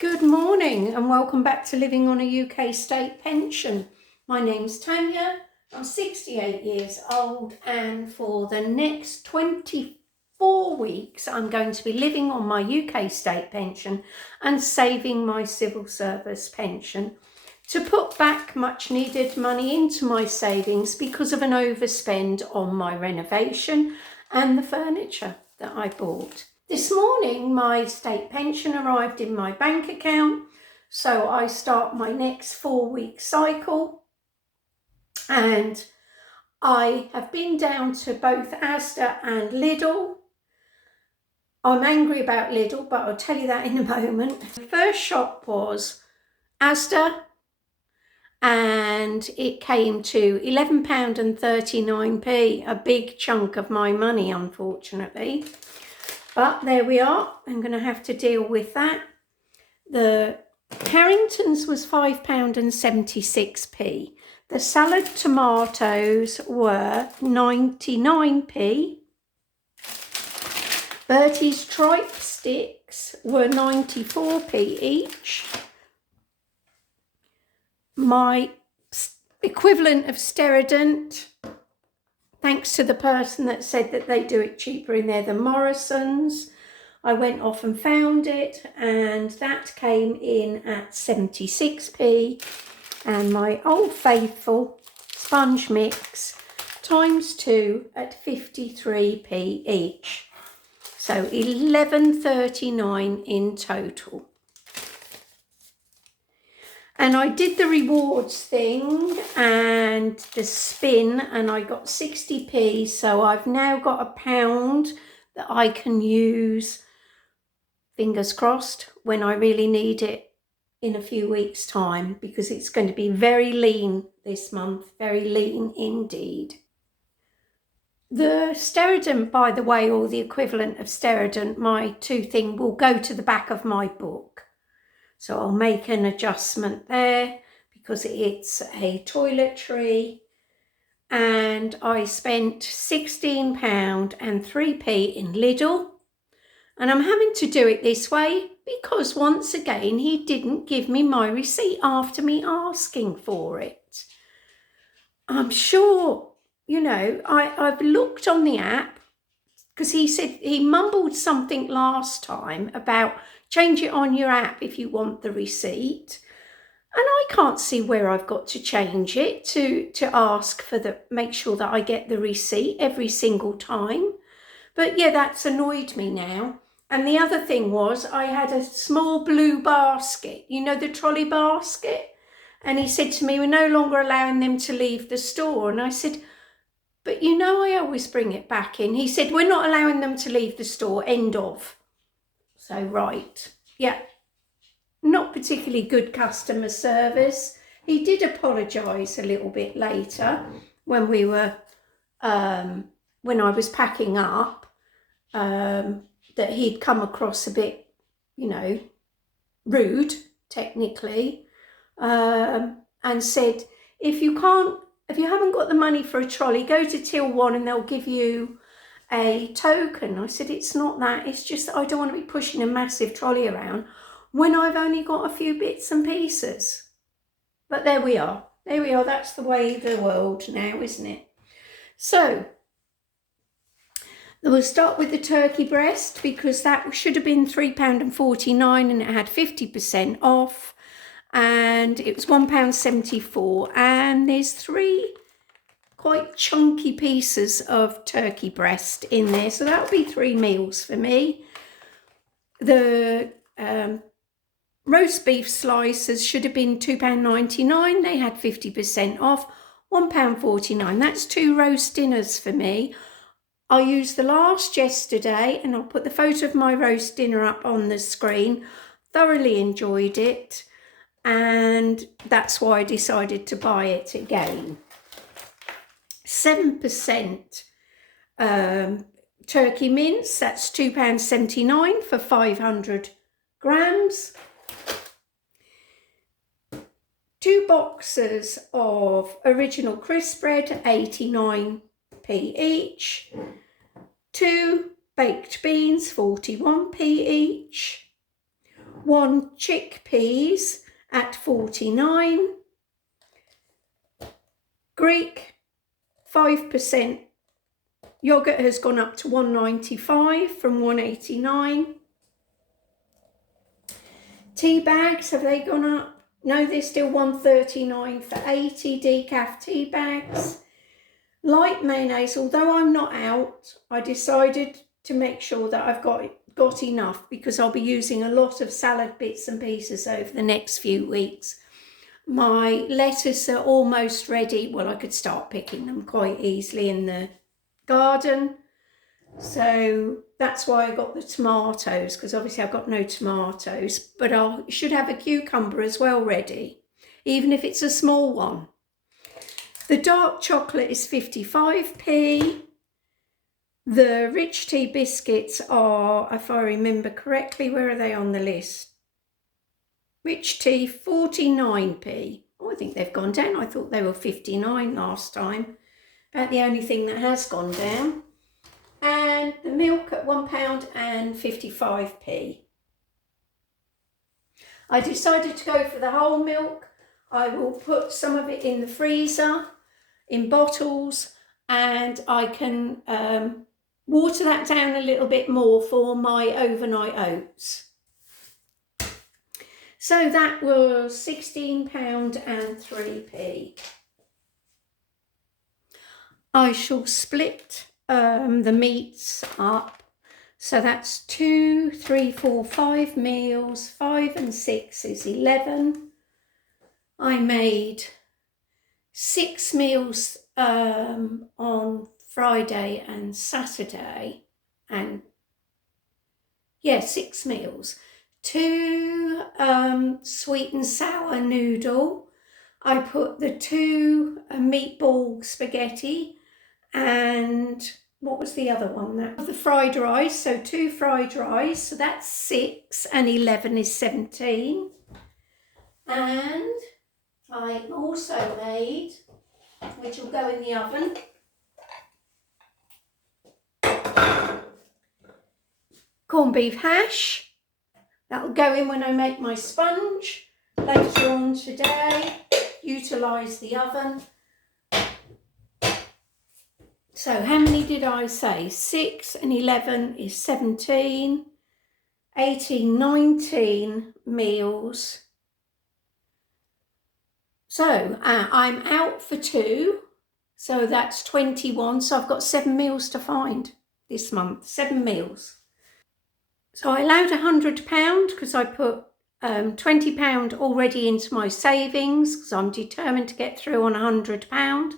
Good morning and welcome back to Living on a UK State Pension. My name's Tanya, I'm 68 years old and for the next 24 weeks I'm going to be living on my UK State Pension and saving my civil service pension to put back much needed money into my savings because of an overspend on my renovation and the furniture that I bought. This morning, my state pension arrived in my bank account, so I start my next 4-week cycle, and I have been down to both Asda and Lidl. I'm angry about Lidl, but I'll tell you that in a moment. The first shop was Asda, and it came to £11.39, a big chunk of my money, unfortunately. But there we are, I'm going to have to deal with that. The Carrington's was £5.76. The salad tomatoes were 99p. Bertie's tripe sticks were 94p each. My equivalent of Steradent, thanks to the person that said that they do it cheaper in there than Morrison's, I went off and found it, and that came in at 76p. And my Old Faithful sponge mix times 2 at 53p each. So £11.39 in total. And I did the rewards thing and the spin, and I got 60p. So I've now got £1 that I can use, fingers crossed, when I really need it in a few weeks' time, because it's going to be very lean this month, very lean indeed. The Steradent, by the way, or the equivalent of Steradent, my toothing, will go to the back of my book. So I'll make an adjustment there because it's a toiletry, and I spent £16 and 3p in Lidl. And I'm having to do it this way because once again, he didn't give me my receipt after me asking for it. I'm sure, I've looked on the app because he said he mumbled something last time about change it on your app if you want the receipt. And I can't see where I've got to change it to ask for make sure that I get the receipt every single time. But yeah, that's annoyed me now. And the other thing was I had a small blue basket, the trolley basket. And he said to me, we're no longer allowing them to leave the store. And I said, but I always bring it back in. He said, we're not allowing them to leave the store, end of. So, right. Yeah. Not particularly good customer service. He did apologise a little bit later when we were, when I was packing up, that he'd come across a bit, rude, technically, and said, if you haven't got the money for a trolley, go to till 1 and they'll give you a token. I said, it's not that, it's just that I don't want to be pushing a massive trolley around when I've only got a few bits and pieces. But there we are, that's the way of the world now, isn't it? So, we'll start with the turkey breast because that should have been £3.49 and it had 50% off, and it was £1.74, and there's 3 quite chunky pieces of turkey breast in there, so that'll be 3 meals for me. The roast beef slices should have been £2.99, they had 50% off, £1.49, that's 2 roast dinners for me. I used the last yesterday, and I'll put the photo of my roast dinner up on the screen. Thoroughly enjoyed it, and that's why I decided to buy it again. 7% turkey mince, that's £2.79 for 500 grams. 2 boxes of original crisp bread, 89p each. 2 baked beans, 41p each. 1 chickpeas at 49. Greek 5% yogurt has gone up to 1.95 from 1.89. Tea bags, have they gone up? No, they're still 1.39 for 80 decaf tea bags. Light mayonnaise, although I'm not out, I decided to make sure that I've got enough, because I'll be using a lot of salad bits and pieces over the next few weeks. My lettuce are almost ready. Well, I could start picking them quite easily in the garden. So that's why I got the tomatoes, because obviously I've got no tomatoes, but I should have a cucumber as well ready, even if it's a small one. The dark chocolate is 55p. The rich tea biscuits are, if I remember correctly, where are they on the list? Rich tea, 49p. Oh, I think they've gone down. I thought they were 59 last time. About the only thing that has gone down. And the milk at £1.55. I decided to go for the whole milk. I will put some of it in the freezer in bottles, and I can water that down a little bit more for my overnight oats. So that was £16.03. I shall split the meats up. So that's 2, 3, 4, 5 meals. 5 and 6 is 11. I made 6 meals on Friday and Saturday, and 6 meals. 2 sweet and sour noodle. I put the 2 meatball spaghetti, and what was the other one? That was the fried rice. So 2 fried rice. So that's 6, and 11 is 17. And I also made, which will go in the oven, corned beef hash. That'll go in when I make my sponge later on today. Utilise the oven. So how many did I say? 6 and 11 is 17. 18, 19 meals. So I'm out for 2. So that's 21. So I've got 7 meals to find this month. 7 meals. So I allowed £100 because I put £20 already into my savings, because I'm determined to get through on £100.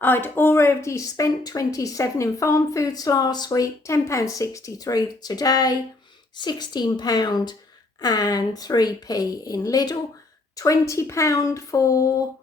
I'd already spent 27 in farm foods last week, £10.63 today, £16 and 3p in Lidl, £20 for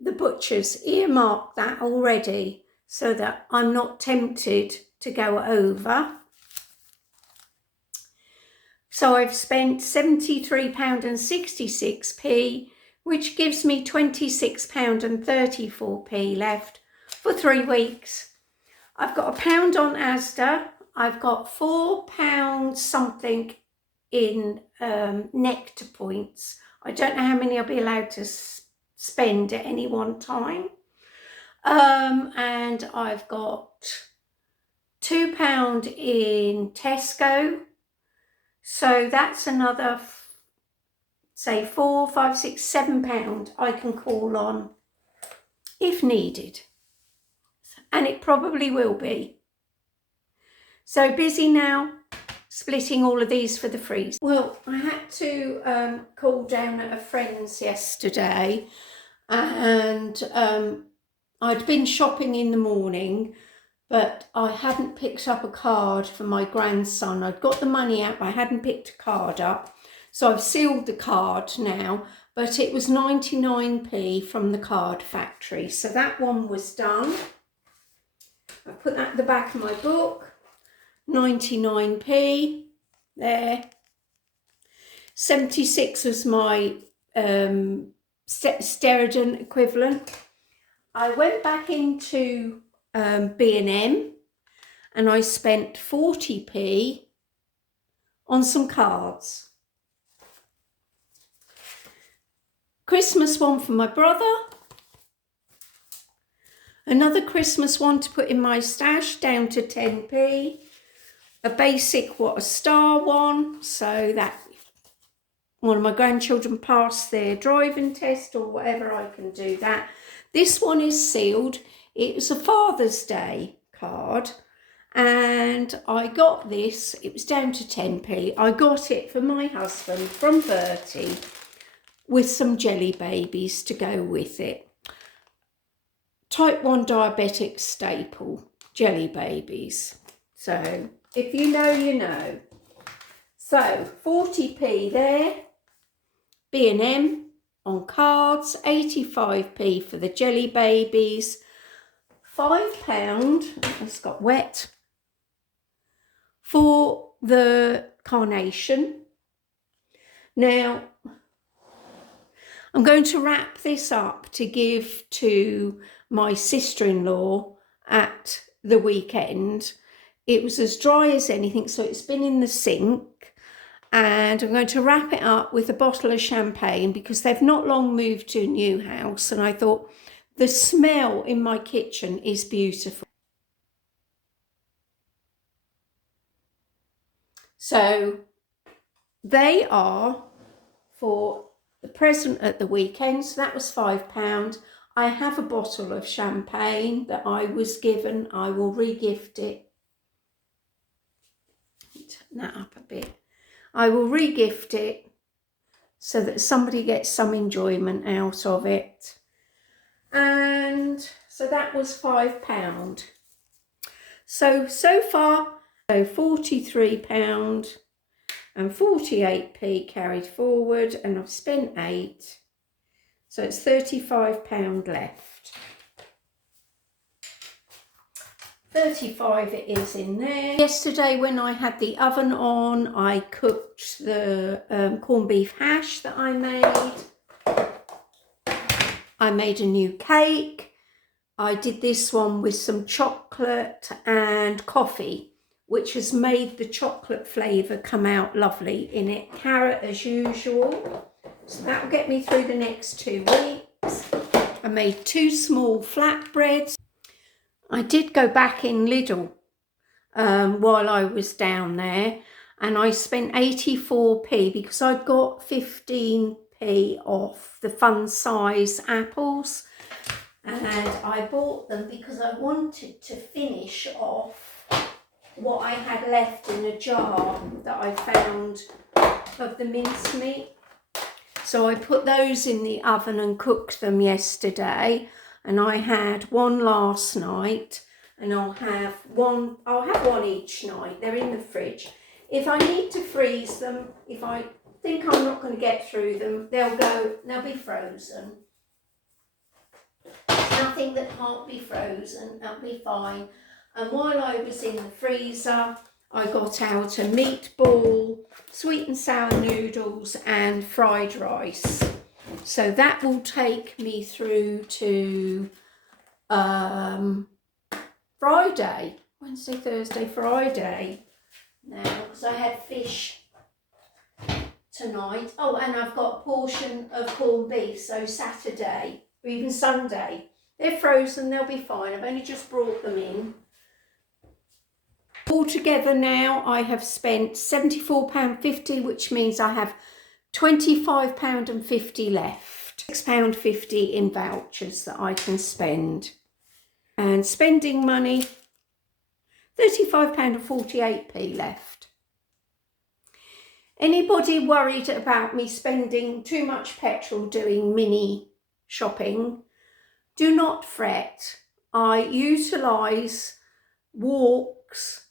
the butchers. Earmark that already so that I'm not tempted to go over. So I've spent £73.66, which gives me £26.34 left for 3 weeks. I've got £1 on Asda. I've got £4 something in Nectar points. I don't know how many I'll be allowed to spend at any one time. And I've got £2 in Tesco. So that's another, say, £4, £5, £6, £7 I can call on if needed. And it probably will be. So busy now, splitting all of these for the freeze. Well, I had to call down at a friend's yesterday, and I'd been shopping in the morning, but I hadn't picked up a card for my grandson. I'd got the money out, but I hadn't picked a card up. So I've sealed the card now, but it was 99p from the card factory. So that one was done. I put that at the back of my book. 99p there. 76 was my Steriden equivalent. I went back into B&M and I spent 40p on some cards. Christmas one for my brother. Another Christmas one to put in my stash, down to 10p. A basic What a Star one, so that one of my grandchildren pass their driving test or whatever, I can do that. This one is sealed. It was a Father's Day card, and I got this. It was down to 10p. I got it for my husband from Bertie with some jelly babies to go with it. Type 1 diabetic staple, jelly babies. So if you know, you know. So 40p there. B&M on cards, 85p for the jelly babies, £5, it's got wet, for the carnation. Now, I'm going to wrap this up to give to my sister-in-law at the weekend. It was as dry as anything, so it's been in the sink. And I'm going to wrap it up with a bottle of champagne because they've not long moved to a new house. And I thought the smell in my kitchen is beautiful. So they are for the present at the weekend. So that was £5. I have a bottle of champagne that I was given. I will re-gift it. Turn that up a bit. I will re-gift it so that somebody gets some enjoyment out of it. And so that was £5. So far, £43 and 48p carried forward, and I've spent 8. So it's £35 left. 35 it is in there. Yesterday when I had the oven on, I cooked the corned beef hash that I made. I made a new cake. I did this one with some chocolate and coffee, which has made the chocolate flavour come out lovely in it. Carrot as usual. So that will get me through the next 2 weeks. I made 2 small flatbreads. I did go back in Lidl while I was down there, and I spent 84p because I'd got 15p off the fun size apples, and I bought them because I wanted to finish off what I had left in a jar that I found of the mincemeat. So I put those in the oven and cooked them yesterday. And I had one last night, and I'll have one each night. They're in the fridge. If I need to freeze them, if I think I'm not going to get through them, they'll be frozen. Nothing that can't be frozen, that'll be fine. And while I was in the freezer, I got out a meatball, sweet and sour noodles and fried rice. So that will take me through to Friday, Wednesday, Thursday, Friday now, because I had fish tonight. Oh, and I've got a portion of corned beef, so Saturday or even Sunday. They're frozen, they'll be fine. I've only just brought them in. Altogether now I have spent £74.50, which means I have £25.50 left. £6.50 in vouchers that I can spend. And spending money, £35.48 left. Anybody worried about me spending too much petrol doing mini shopping, do not fret. I utilise walks,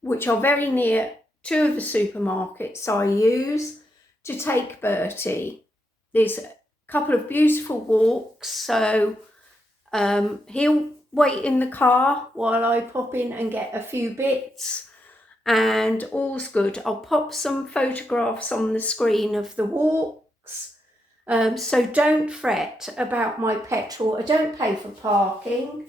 which are very near 2 of the supermarkets I use, to take Bertie. There's a couple of beautiful walks, so he'll wait in the car while I pop in and get a few bits, and all's good. I'll pop some photographs on the screen of the walks, so don't fret about my petrol. I don't pay for parking.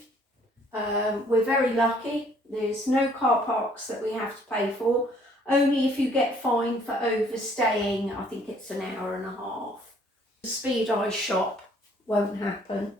We're very lucky. There's no car parks that we have to pay for. Only if you get fined for overstaying, I think it's an hour and a half. speed I shop won't happen.